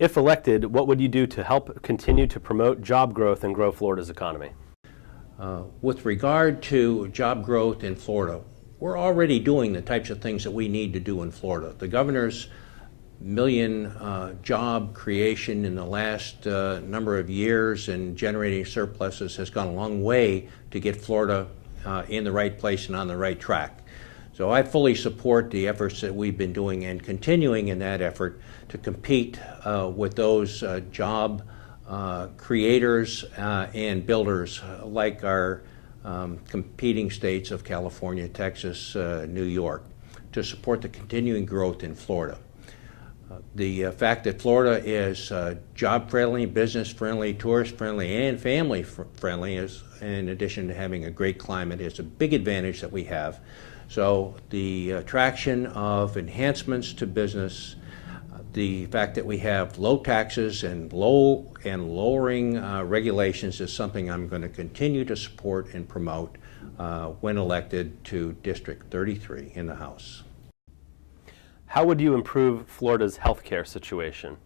If elected, what would you do to help continue to promote job growth and grow Florida's economy? With regard to job growth in Florida, we're already doing the types of things that we need to do in Florida. The governor's million job creation in the last number of years and generating surpluses has gone a long way to get Florida in the right place and on the right track. So I fully support the efforts that we've been doing and continuing in that effort to compete with those job creators and builders like our competing states of California, Texas, New York, to support the continuing growth in Florida. The fact that Florida is job-friendly, business-friendly, tourist-friendly, and family-friendly, is, in addition to having a great climate, is a big advantage that we have. So the attraction of enhancements to business, the fact that we have low taxes and lowering regulations is something I'm going to continue to support and promote when elected to District 33 in the House. How would you improve Florida's healthcare situation?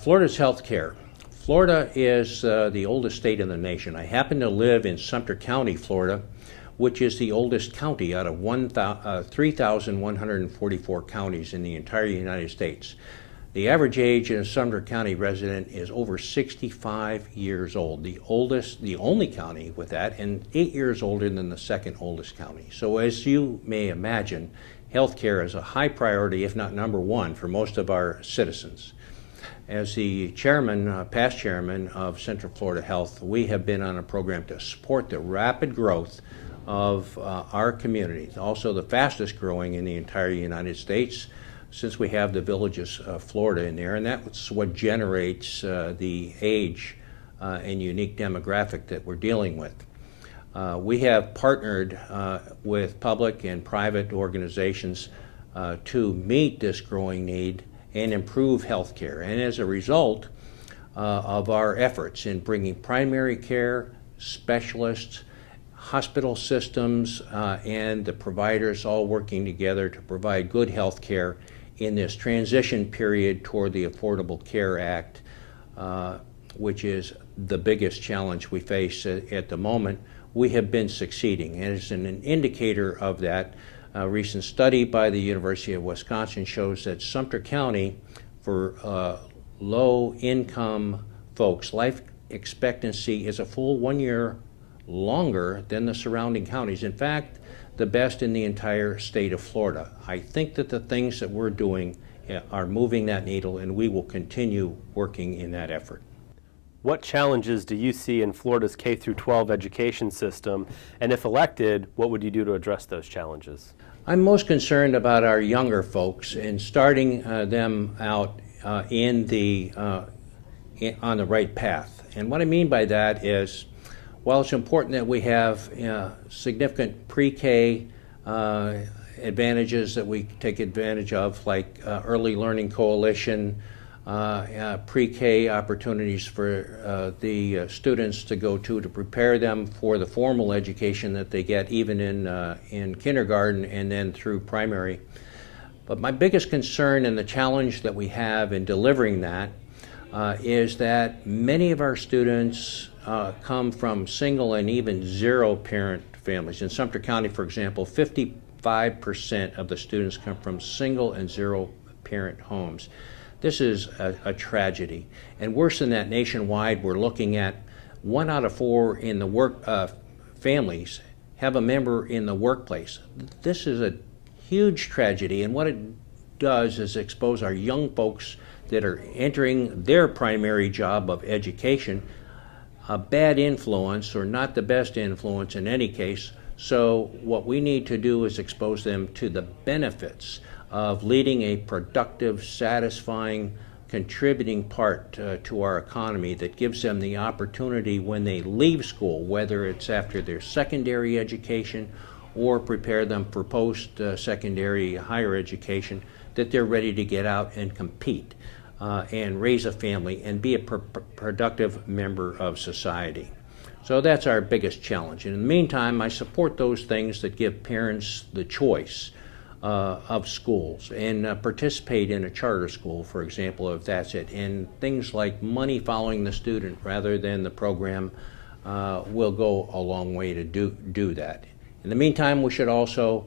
Florida's healthcare. Florida is the oldest state in the nation. I happen to live in Sumter County, Florida, which is the oldest county out of 3,144 counties in the entire United States. The average age in a Sumter County resident is over 65 years old, the only county with that, and 8 years older than the second oldest county. So as you may imagine, healthcare is a high priority, if not number one, for most of our citizens. As the chairman, past chairman of Central Florida Health, we have been on a program to support the rapid growth of our communities, also the fastest growing in the entire United States, since we have the Villages of Florida in there, and that's what generates the age and unique demographic that we're dealing with. We have partnered with public and private organizations to meet this growing need and improve health care. And as a result of our efforts in bringing primary care, specialists, hospital systems, and the providers all working together to provide good health care in this transition period toward the Affordable Care Act, which is the biggest challenge we face at the moment, we have been succeeding. And as an indicator of that, a recent study by the University of Wisconsin shows that Sumter County, for low-income folks, life expectancy is a full 1 year longer than the surrounding counties. In fact, the best in the entire state of Florida. I think that the things that we're doing are moving that needle, and we will continue working in that effort. What challenges do you see in Florida's K-12 education system, and if elected, what would you do to address those challenges? I'm most concerned about our younger folks and starting them out on the right path. And what I mean by that is, while it's important that we have significant pre-K advantages that we take advantage of, like Early Learning Coalition, pre-K opportunities for the students to go to prepare them for the formal education that they get even in kindergarten and then through primary. But my biggest concern and the challenge that we have in delivering that is that many of our students come from single and even zero parent families. In Sumter County, for example, 55% of the students come from single and zero parent homes. This is a tragedy. And worse than that, nationwide, we're looking at 1 out of 4 in the families have a member in the workplace. This is a huge tragedy, and what it does is expose our young folks that are entering their primary job of education a bad influence, or not the best influence in any case. So what we need to do is expose them to the benefits of leading a productive, satisfying, contributing part to our economy that gives them the opportunity when they leave school, whether it's after their secondary education or prepare them for post-secondary higher education, that they're ready to get out and compete and raise a family and be a productive member of society. So that's our biggest challenge. In the meantime, I support those things that give parents the choice of schools and participate in a charter school, for example, if that's it. And things like money following the student rather than the program will go a long way to do that. In the meantime, we should also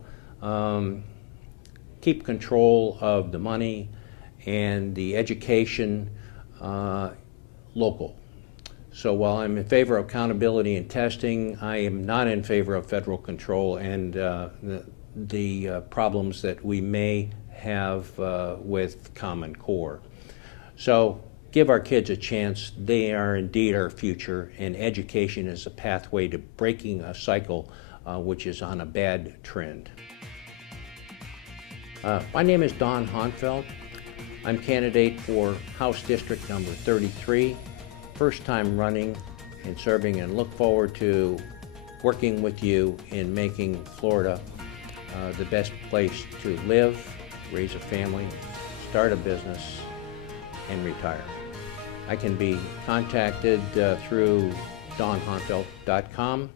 keep control of the money and the education local. So while I'm in favor of accountability and testing, I am not in favor of federal control and the problems that we may have with Common Core. So give our kids a chance. They are indeed our future, and education is a pathway to breaking a cycle which is on a bad trend. My name is Don Hahnfeldt. I'm candidate for House District number 33, first time running and serving, and look forward to working with you in making Florida the best place to live, raise a family, start a business, and retire. I can be contacted through donhahnfeldt.com